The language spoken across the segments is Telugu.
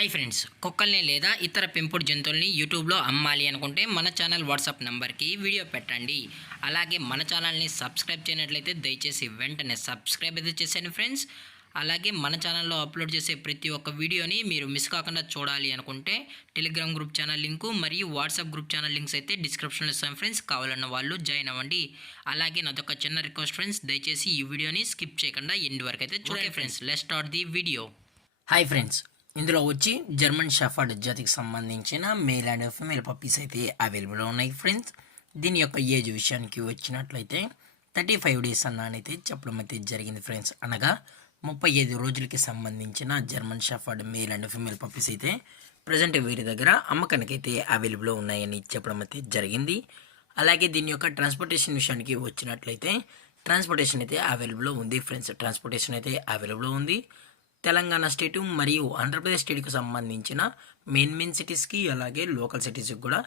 హాయ్ ఫ్రెండ్స్, కుక్కల్ని లేదా ఇతర పెంపుడు జంతువుల్ని యూట్యూబ్లో అమ్మాలి అనుకుంటే మన ఛానల్ వాట్సాప్ నెంబర్కి వీడియో పెట్టండి. అలాగే మన ఛానల్ని సబ్స్క్రైబ్ చేయనట్లయితే దయచేసి వెంటనే సబ్స్క్రైబ్ అయితే చేసేయండి ఫ్రెండ్స్. అలాగే మన ఛానల్లో అప్లోడ్ చేసే ప్రతి ఒక్క వీడియోని మీరు మిస్ కాకుండా చూడాలి అనుకుంటే టెలిగ్రామ్ గ్రూప్ ఛానల్ లింకు మరియు వాట్సాప్ గ్రూప్ ఛానల్ లింక్స్ అయితే డిస్క్రిప్షన్లో ఇస్తాం ఫ్రెండ్స్. కావాలన్న వాళ్ళు జాయిన్ అవ్వండి. అలాగే నాదొక చిన్న రిక్వెస్ట్ ఫ్రెండ్స్, దయచేసి ఈ వీడియోని స్కిప్ చేయకుండా ఎండ్ వరకు అయితే చూడండి friends. Let's start the video. Hi friends, ఇందులో వచ్చి జర్మన్ షెఫర్డ్ జాతికి సంబంధించిన మేల్ అండ్ ఫీమేల్ పప్పీస్ అయితే అవైలబుల్ ఉన్నాయి ఫ్రెండ్స్. దీని యొక్క ఏజ్ విషయానికి వచ్చినట్లయితే 35 డేస్ అన్నైతే చెప్పడం అయితే జరిగింది ఫ్రెండ్స్. అనగా 35 రోజులకి సంబంధించిన German shepherd male and female puppies అయితే ప్రజెంట్ వీరి దగ్గర అమ్మకానికి అయితే అవైలబుల్ ఉన్నాయని చెప్పడం అయితే జరిగింది. అలాగే దీని యొక్క ట్రాన్స్పోర్టేషన్ విషయానికి వచ్చినట్లయితే ట్రాన్స్పోర్టేషన్ అయితే అవైలబుల్ ఉంది ఫ్రెండ్స్. ట్రాన్స్పోర్టేషన్ అయితే అవైలబుల్ ఉంది. తెలంగాణ స్టేటు మరియు ఆంధ్రప్రదేశ్ స్టేట్కి సంబంధించిన మెయిన్ సిటీస్కి అలాగే లోకల్ సిటీస్కి కూడా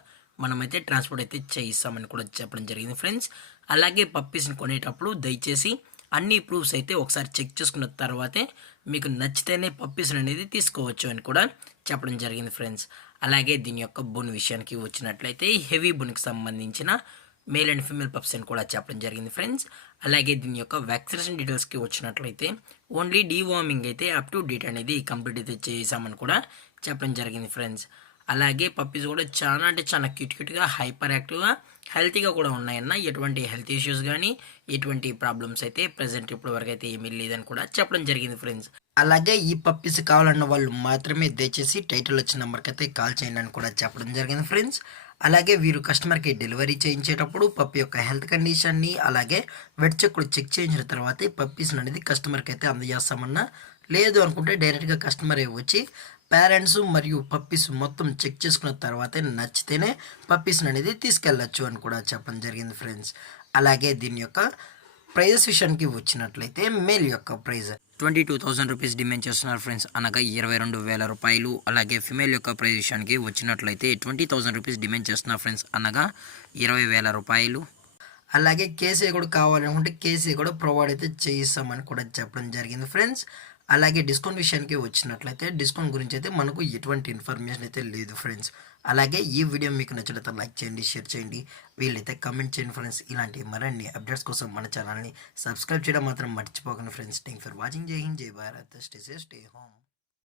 మనమైతే ట్రాన్స్పోర్ట్ అయితే చేయిస్తామని కూడా చెప్పడం జరిగింది ఫ్రెండ్స్. అలాగే పప్పీస్ని కొనేటప్పుడు దయచేసి అన్ని ప్రూఫ్స్ అయితే ఒకసారి చెక్ చేసుకున్న తర్వాతే మీకు నచ్చితేనే పప్పీస్ని అనేది తీసుకోవచ్చు అని కూడా చెప్పడం జరిగింది ఫ్రెండ్స్. అలాగే దీని యొక్క బోన్ విషయానికి వచ్చినట్లయితే హెవీ బోన్కి సంబంధించిన మేల్ అండ్ ఫీమేల్ పప్స్ అని కూడా చెప్పడం జరిగింది ఫ్రెండ్స్. అలాగే దీని యొక్క వ్యాక్సినేషన్ డీటెయిల్స్కి వచ్చినట్లయితే ఓన్లీ డీవార్మింగ్ అయితే అప్ టు డేట్ అనేది కంప్లీట్ అయితే చేసామని కూడా చెప్పడం జరిగింది ఫ్రెండ్స్. అలాగే పప్పీస్ కూడా చాలా అంటే చాలా క్యూట్గా హైపర్ యాక్టివ్గా హెల్తీగా కూడా ఉన్నాయన్న. ఎటువంటి హెల్త్ ఇష్యూస్ కానీ ఎటువంటి ప్రాబ్లమ్స్ అయితే ప్రజెంట్ ఇప్పటి వరకు అయితే ఏమీ లేదని కూడా చెప్పడం జరిగింది ఫ్రెండ్స్. అలాగే ఈ పప్పీస్ కావాలన్న వాళ్ళు మాత్రమే దయచేసి టైటిల్ వచ్చిన నెంబర్కి అయితే కాల్ చేయండి అని కూడా చెప్పడం జరిగింది ఫ్రెండ్స్. అలాగే వీరు కస్టమర్కి డెలివరీ చేయించేటప్పుడు పప్పి యొక్క హెల్త్ కండిషన్ని అలాగే వెట్ చెక్ కూడా చెక్ చేయించిన తర్వాతే పప్పీస్ అనేది కస్టమర్కి అయితే అందజేస్తామన్నా. లేదు అనుకుంటే డైరెక్ట్గా కస్టమరే వచ్చి పేరెంట్స్ మరియు పప్పీస్ మొత్తం చెక్ చేసుకున్న తర్వాతే నచ్చితేనే పప్పీస్ అనేది తీసుకెళ్ళచ్చు అని కూడా చెప్పడం జరిగింది ఫ్రెండ్స్. అలాగే దీని యొక్క ప్రైజెస్ విషయానికి వచ్చినట్లయితే మేల్ యొక్క ప్రైజ్ 22,000 రూపీస్ డిమాండ్ చేస్తున్నారు ఫ్రెండ్స్, అనగా 22,000 రూపాయలు. అలాగే ఫిమేల్ యొక్క ప్రైజ్ విషయానికి వచ్చినట్లయితే 20,000 రూపీస్ డిమాండ్ చేస్తున్నారు ఫ్రెండ్స్, అనగా 20,000 రూపాయలు. అలాగే కేసీ కూడా కావాలనుకుంటే కేసీ కూడా ప్రొవైడ్ అయితే చేయిస్తామని కూడా చెప్పడం జరిగింది ఫ్రెండ్స్. అలాగే డిస్కౌంట్ విషయానికి వచ్చినట్లయితే డిస్కౌంట్ గురించి అయితే మనకు ఎటువంటి ఇన్ఫర్మేషన్ అయితే లేదు ఫ్రెండ్స్. అలాగే ఈ వీడియో మీకు నచ్చినట్లయితే లైక్ చేయండి, షేర్ చేయండి, వీళ్ళైతే కమెంట్ చేయండి ఫ్రెండ్స్. ఇలాంటి మరిన్ని అప్డేట్స్ కోసం మన ఛానల్ని సబ్స్క్రైబ్ చేయడం మాత్రం మర్చిపోకండి ఫ్రెండ్స్. Thank for watching. జై హింద్, జై Bharat, stay safe, stay home.